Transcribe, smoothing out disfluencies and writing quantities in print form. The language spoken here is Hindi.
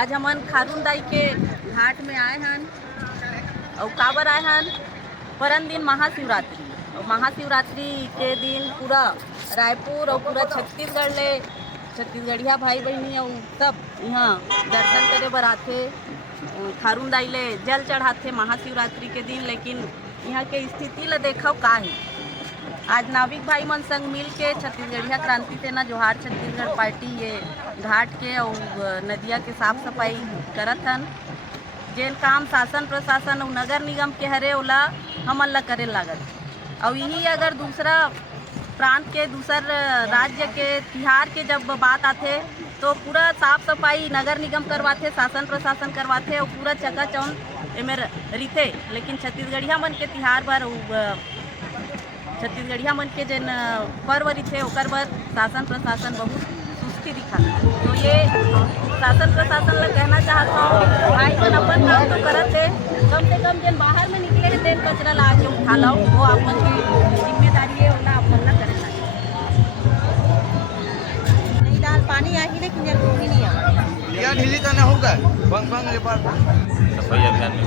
आज हमन खारून दाई के घाट में आए हन और काबर आए हन परन दिन महाशिवरात्रि और महाशिवरात्रि के दिन पूरा रायपुर और पूरा छत्तीसगढ़िया भाई बहनी और सब यहाँ दर्शन करे बर आथे। खारून दाई ले जल चढ़ाथे महाशिवरात्रि के दिन। लेकिन यहाँ के स्थिति ला देखो का है। आज नाविक भाई मन संग मिल के छत्तीसगढ़िया क्रांति सेना जोहार छत्तीसगढ़ पार्टी ये घाट के और नदिया के साफ सफाई करत हन। जेन काम शासन प्रशासन और नगर निगम के हरे ओला हमन ला करे लागत। और यही अगर दूसरा प्रांत के दूसर राज्य के तिहार के जब बात आथे तो पूरा साफ सफाई नगर निगम करवाथे, शासन प्रशासन करवाथे और पूरा चकाचौंध एमे रहिथे। लेकिन छत्तीसगढ़िया मन के तिहार बर छत्तीसगढ़िया मन के जेन पर्व रहिथे ओकर बर शासन प्रशासन बहुत सुस्ती दिखाथे। तो ये शासन प्रशासन ला कहना चाहता हूँ भाई मन अपन काम तो करत है, कम से कम जेन बाहर में निकले है तेन कचरा ला के उठा लो, वो अपन की जिम्मेदारी है, ओला अपन ला करे लागे। नहीं डाल पानी आ ही लेकिन जल ही नहीं आ या ढीली करना होगा बंग बंग ले पर सफाई अभियान में